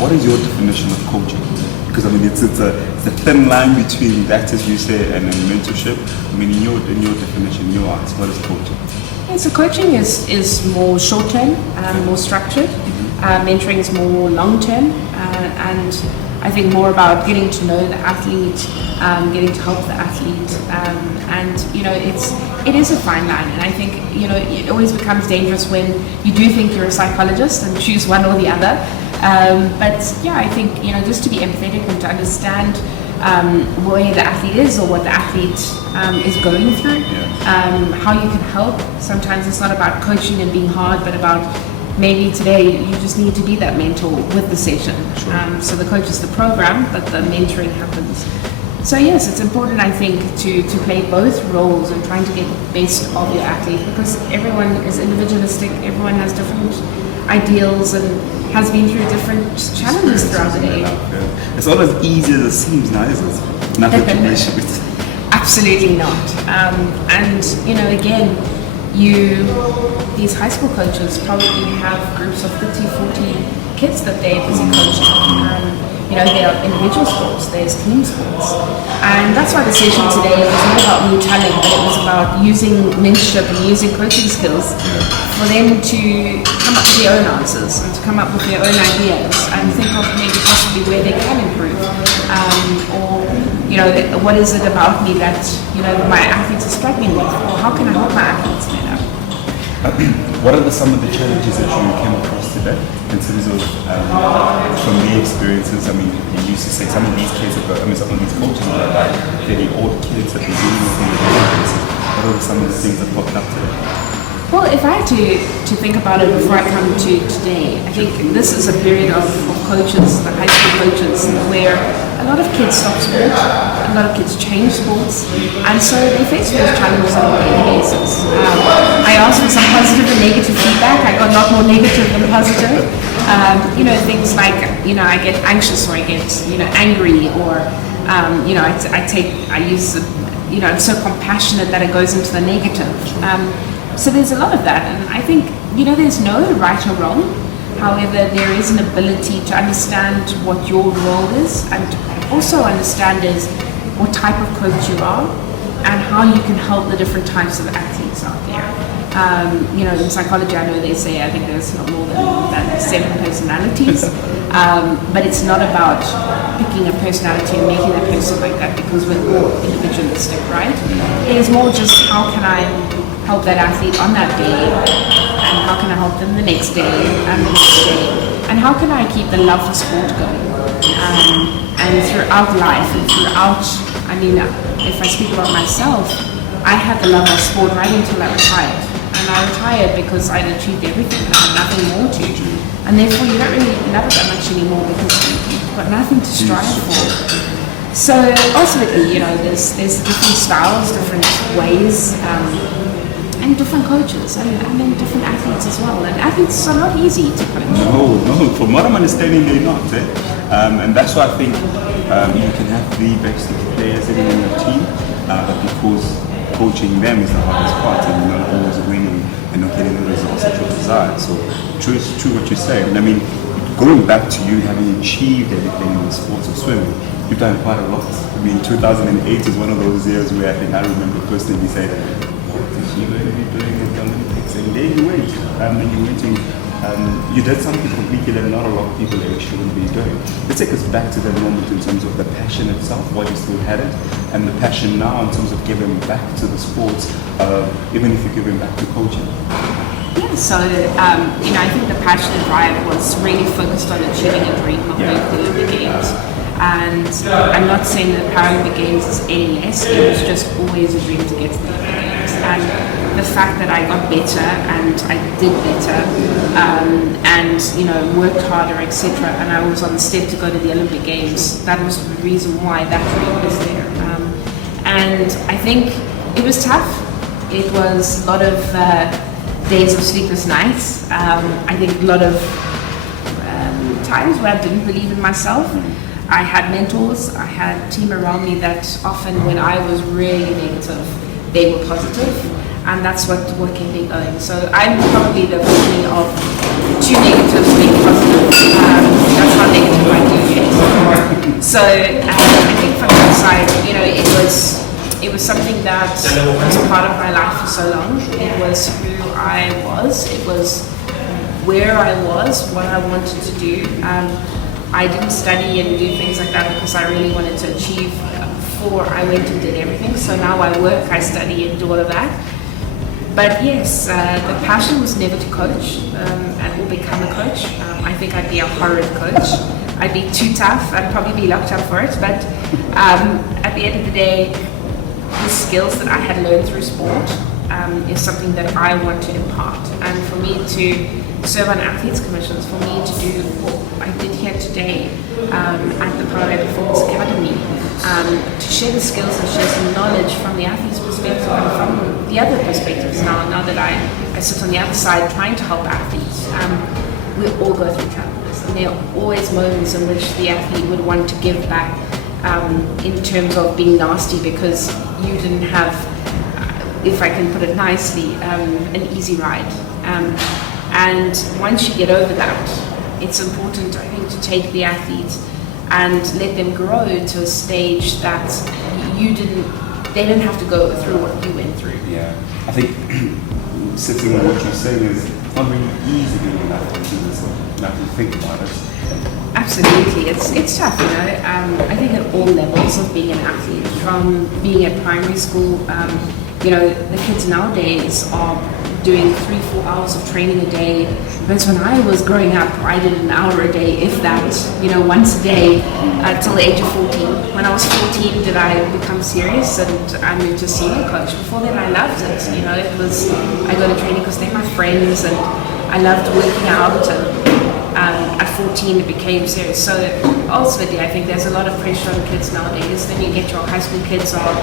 what is your definition of coaching? Because I mean, it's a thin line between that, as you say, and mentorship. I mean, in your definition, your eyes, what is coaching? Yeah, so coaching is more short term, more structured. Mentoring is more long term, and I think more about getting to know the athlete, getting to help the athlete, and it is a fine line. And I think it always becomes dangerous when you do think you're a psychologist and choose one or the other. But yeah, I think just to be empathetic and to understand where the athlete is or what the athlete is going through, how you can help. Sometimes it's not about coaching and being hard, but about maybe today you just need to be that mentor with the session. Sure. So the coach is the program, but the mentoring happens. So yes, it's important, I think, to play both roles and trying to get the best of your athlete, because everyone is individualistic, everyone has different ideals and has been through different challenges throughout the day. It's not as easy as it seems now, is it? Nothing to measure with. Absolutely not. And again, these high school coaches probably have groups of 30, 40 kids that they're busy coaching. There are individual sports, there's team sports. And that's why the session today was not about me telling, but it was about using mentorship and using coaching skills for them to come up with their own answers and to come up with their own ideas and think of maybe possibly where they can improve. What is it about me that my athletes are struggling with, or how can I help my athletes better? What are some of the challenges that you came across today in terms of, from their experiences? I mean, you used to say some of these kids some of these coaches are like fairly old kids that they're dealing with on a daily basis. What are some of the things that popped up today? Well, if I had to think about it before I come to today, I think this is a period of coaches, the high school coaches, where a lot of kids stop sport, a lot of kids change sports, and so they face those challenges on a daily basis. I asked for some positive and negative feedback. I got a lot more negative than positive. Things like, I get anxious or I get, angry, or, I'm so compassionate that it goes into the negative. So there's a lot of that, and I think, there's no right or wrong. However, there is an ability to understand what your role is, and also understand is what type of coach you are and how you can help the different types of athletes out there. In psychology, I know they say, I think there's not more than 7 personalities, but it's not about picking a personality and making that person like that, because we're all individualistic, right? It is more just how can I help that athlete on that day, and how can I help them the next day and the next day, and how can I keep the love for sport going, and throughout life and throughout, if I speak about myself, I had the love of sport right until I retired, and I retired because I'd achieved everything and I had nothing more to do, and therefore you don't really love it that much anymore because you've got nothing to strive for. So ultimately, there's different styles, different ways, and different coaches, and different athletes as well. And athletes are not easy to coach. No. From what I'm understanding, they're not. And that's why I think you can have the best of the players in your team, but because coaching them is the hardest part, and you're not always winning and not getting the results that you desire. So it's true what you say. And going back to you having achieved everything in the sports of swimming, you've done quite a lot. 2008 is one of those years where I think I remember personally saying, you're going to be doing at the Olympics, and there you went. You did something completely that not a lot of people actually shouldn't be doing. Let's take us back to that moment in terms of the passion itself, why you still had it, and the passion now in terms of giving back to the sports, even if you're giving back to coaching. Yeah, so I think the passion and drive was really focused on achieving a dream of going to the Olympic Games. And I'm not saying that Paralympic Games is any less, it was just always a dream to get to the Olympic Games. And the fact that I got better and I did better and worked harder, etc., and I was on the step to go to the Olympic Games, that was the reason why that dream was there. And I think it was tough. It was a lot of days of sleepless nights. I think a lot of times where I didn't believe in myself. I had mentors, I had a team around me that often when I was really negative, they were positive, and that's what kept me going. So I'm probably the beginning of 2 negatives being positive. That's how negative So I think from that side, you know, it was something that was a part of my life for so long. It was who I was. It was where I was, what I wanted to do. I didn't study and do things like that because I really wanted to achieve before I went and did everything. So now I work, I study and do all of that. But yes, the passion was never to coach and or become a coach. I think I'd be a horrid coach. I'd be too tough. I'd probably be locked up for it. But at the end of the day, the skills that I had learned through sport is something that I want to impart. And for me to serve on athletes commissions, for me to do what I did here today at the Paralympic Performance Academy, to share the skills and share some knowledge from the athlete's perspective and from the other perspectives now that I sit on the other side trying to help athletes. We all go through challenges, and there are always moments in which the athlete would want to give back in terms of being nasty because you didn't have, if I can put it nicely, an easy ride. And once you get over that, it's important, I think, to take the athlete and let them grow to a stage that they didn't have to go through what you went through. Yeah, I think sitting with what you're saying is it's not really easy being an athlete, now that you think about it. Absolutely, it's tough, you know. I think at all levels of being an athlete, from being at primary school, you know, the kids nowadays are doing 3-4 hours of training a day. Whereas when I was growing up, I did an hour a day, if that, you know, once a day, till the age of 14. When I was 14, did I become serious and I moved to senior coach. Before then, I loved it. You know, it was, I go to training because they're my friends and I loved working out. And at 14, it became serious. So ultimately, I think there's a lot of pressure on kids nowadays. Then you get your high school kids are,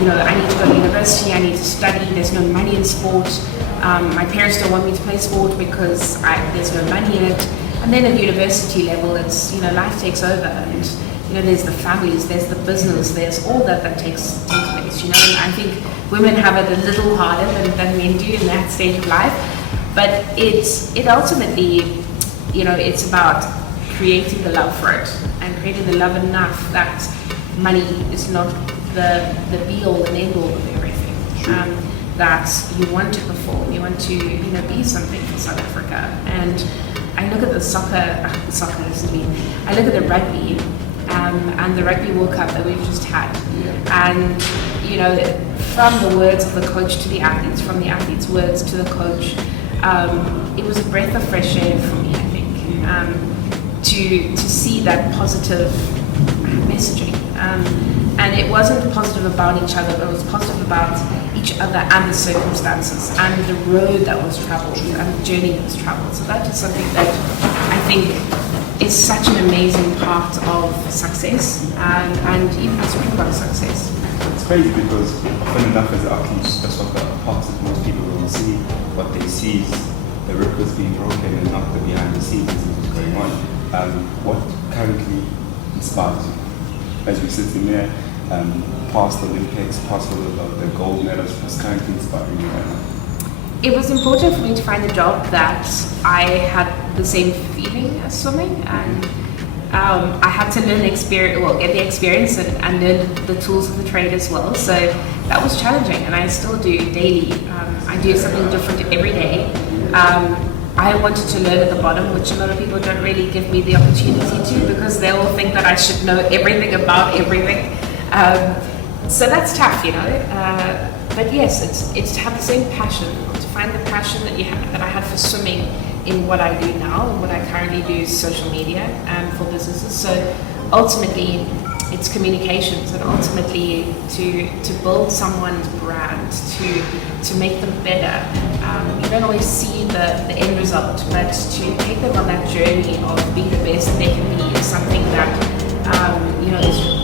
you know, I need to go to university, I need to study, there's no money in sport. My parents don't want me to play sport because there's no money in it. And then at university level, it's, you know, life takes over. And, you know, there's the families, there's the business, there's all that takes place, you know. And I think women have it a little harder than men do in that stage of life. But it ultimately, you know, it's about creating the love for it and creating the love enough that money is not the be-all and end-all of everything. Sure. That you want to perform, you want to, you know, be something for South Africa. And I look at the soccer doesn't mean, I look at the rugby and the Rugby World Cup that we've just had. Yeah. And, you know, from the words of the coach to the athletes, from the athletes' words to the coach, it was a breath of fresh air for me, I think, to see that positive messaging. And it wasn't positive about each other, but it was positive about each other and the circumstances and the road that was traveled and the journey that was traveled. So that is something that I think is such an amazing part of success and even Springbok success. It's crazy because often enough as athletes, that's what the parts that most people don't see. What they see is the records being broken and not the behind the scenes of what's going on. What currently inspires you as we sit in there, past the Olympics, past the gold medals, what's currently inspiring you right now? It was important for me to find a job that I had the same feeling as swimming, and I had to learn get the experience and learn the tools of the trade as well. So that was challenging, and I still do daily. I do something different every day. I wanted to learn at the bottom, which a lot of people don't really give me the opportunity to, because they all think that I should know everything about everything. So that's tough, you know. But yes, it's to have the same passion, to find the passion that I had for swimming in what I do now, and what I currently do is social media for businesses. So ultimately, it's communications, and ultimately to build someone's brand, to make them better. You don't always see the end result, but to take them on that journey of being the best that they can be is something that you know is